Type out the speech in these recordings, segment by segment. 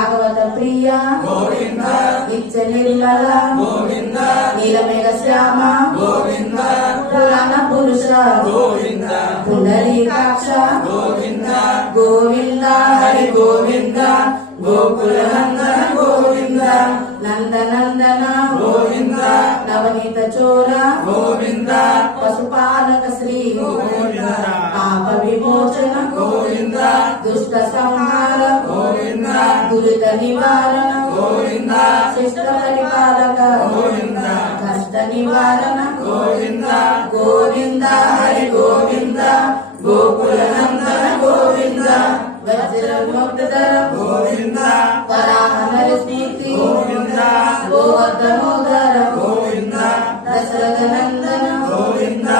భాగవత ప్రియ గోవింద నిత్య నిర్మల గోవింద నీలమేఘ శ్యామ గోవింద పురాణ పురుష గోవింద పుండరీకాక్ష గోవింద గోవింద హరి గోవింద గోకుల నందన గోవింద నందనందన గోవింద నవనీత చోర గోవింద పశుపాలక శ్రీ గోవింద పాప విమోచన గోవింద దుష్ట సంహార గోవింద దురిత నివారణ గోవింద శిష్ట పరిపాలక గోవింద కష్ట నివారణ గోవింద గోవింద హరి గోవింద గోకుల నందన గోవింద వజ్ర ముక్తధర గోవింద వరాహన స్మృతి గోవింద గోవర్ధనోదర గోవింద దశరథ నందన గోవింద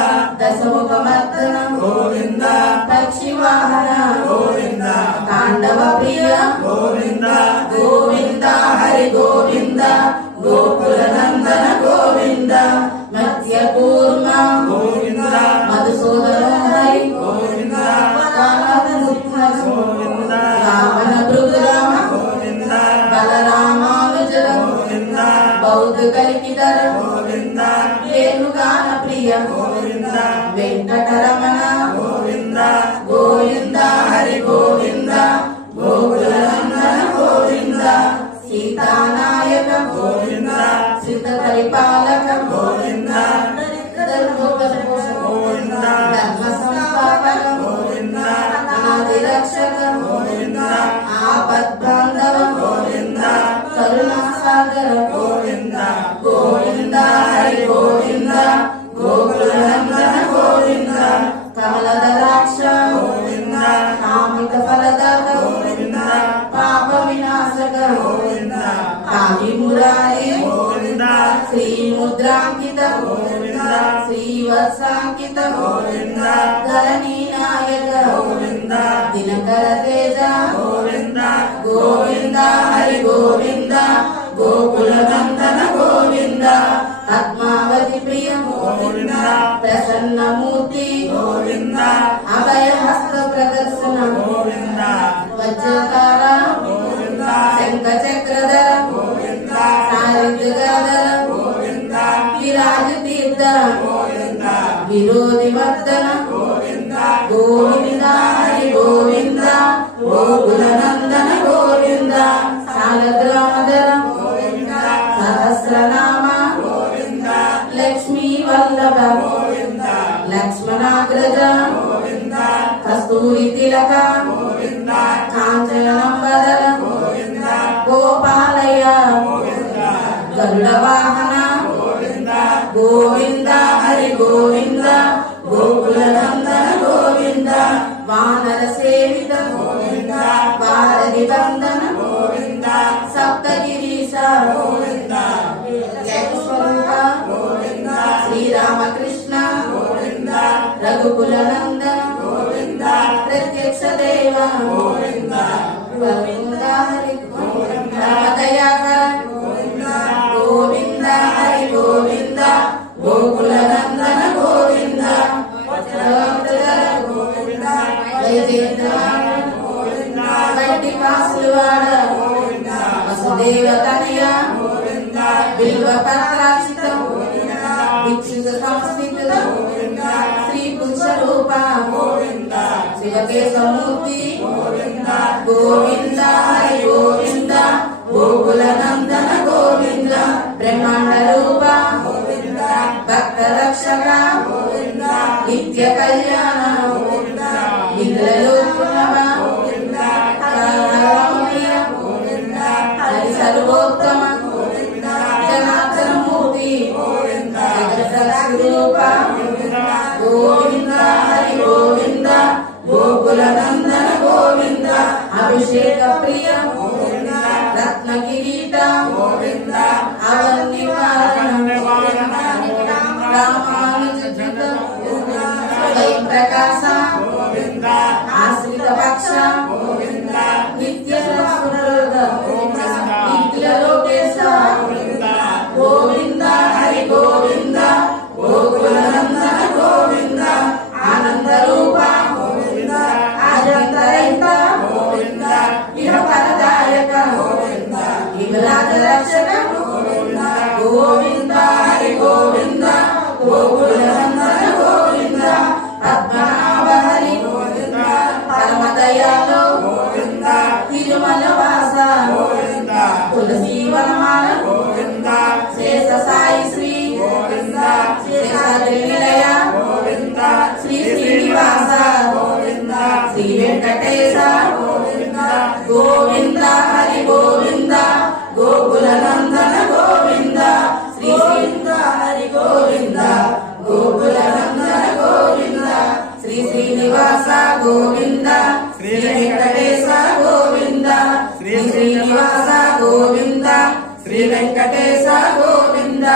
దశముఖ మర్దన గోవింద పక్షి వాహన గోవింద తాండవ ప్రియ గోవింద గోవింద హరి గోవింద గోకుల నందన గోవింద మధ్య కూర్మ గోవింద మధుసూదన హరి గోవింద గోవింద రావణ భృగురామ గోవింద బలరామానుజ గోవింద బౌద్ధ కలికిధర గోవింద వేణుగాన ప్రియ గోవింద వెంకటరమణ గోవింద గోవింద హరి గోవింద గోకుల నందన గోవింద సీతానాయక గోవింద సిద్ధ పరిపాలక గోవింద గోవింద ధర్మ సంస్థాపక గోవింద అనాది రక్షక గోవింద ఆపద్బాంధవ గోవింద కరుణాసాగర గోవింద గోవింద హరి గోవింద గోకుల నందన గోవింద కమలదరాక్ష గోవింద కామిత ఫలదాత గోవింద పాప వినాశక గోవింద కామి మురారి గోవింద శ్రీ ముద్రాంకిత గోవింద శ్రీవత్సాంకిత గోవింద ధరణీ నాయక గోవింద దినకర తేజ గోవింద గోవింద హరి గోవింద గోకుల నందన గోవింద పద్మావతి ప్రియ గోవింద ప్రసన్నమూర్తి గోవింద అభయ హస్త ప్రదర్శన గోవింద వజ్రతార గోవింద శంఖ చక్రధర గోవింద సాయుధర గోవింద విరాజ తీర్థ గోవింద విరోధి వర్ధన గోవింద గోవింద హరి గోవింద గోకుల నందన గోవింద సాలగ్రామధర గోవింద సహస్రనామ గోవింద లక్ష్మీ వల్లభ గోవింద లక్ష్మణాగ్రజ గోవింద కస్తూరి తిలక గోవింద కాంచనంబర గోవింద గోపాలయ గరుడ వాహన గోవింద గోవింద హరి గోవింద గోకుల నందన గోవింద వానర సేవిత గోవింద భారతి వందన గోవింద సప్తగిరీశ గోవింద జగస్వరూప గోవింద శ్రీరామకృష్ణ గోవింద రఘుకుల నందన గోవింద ప్రత్యక్ష దేవ గోవింద గోవింద హరి గోవింద దయాకర గోవింద హరి గోవింద గోకుల నందన గోవింద గోవింద వైజయంత బయటి కాసులవాడ వసుదేవ తనయ బిల్వ పత్రాక్షిత దీక్షిత సంస్థిత శ్రీ పురుష రూప శివకేశమూర్తి గోవింద హరి గోవింద గోకుల నందన గోవింద బ్రహ్మాండ రూప భక్త రక్షక నిత్య కళ్యాణ ఇంద్రలో హరి సర్వోత్తమ జనార్దన మూర్తి జగద్రూప గోవింద హరి గోవింద గోకుల నందన గోవింద అభిషేక ప్రియ రత్న కిరీట అవన్నీ రామానుజిత స్వయం ప్రకాశ ఆశ్రిత పక్ష నిత్య నిత్య లోకేశ గోవింద హరి గోవింద గోకుల నందన గోవింద ఆనంద రూప అజంత రహిత ఇహ పరదాయక రక్షక గోవింద గోవింద హరి గోవింద గోకుల నందన గోవింద పద్మనాభ హరి గోవింద పరమ దయాలో గోవింద తిరుమల వాస గోవింద తులసి వనమాల గోవింద శేష సాయి శ్రీ గోవింద శేషాద్రి నిలయ గోవింద శ్రీ శ్రీనివాస గోవింద శ్రీ వెంకటేశ గోవింద గోవింద హరి గోవింద గోకుల నందన గోవింద శ్రీ గోవింద హరి గోవింద గోకుల నందన గోవింద శ్రీ శ్రీనివాస గోవింద శ్రీ వెంకటేశ గోవింద శ్రీ శ్రీనివాస గోవింద శ్రీ వెంకటేశ గోవింద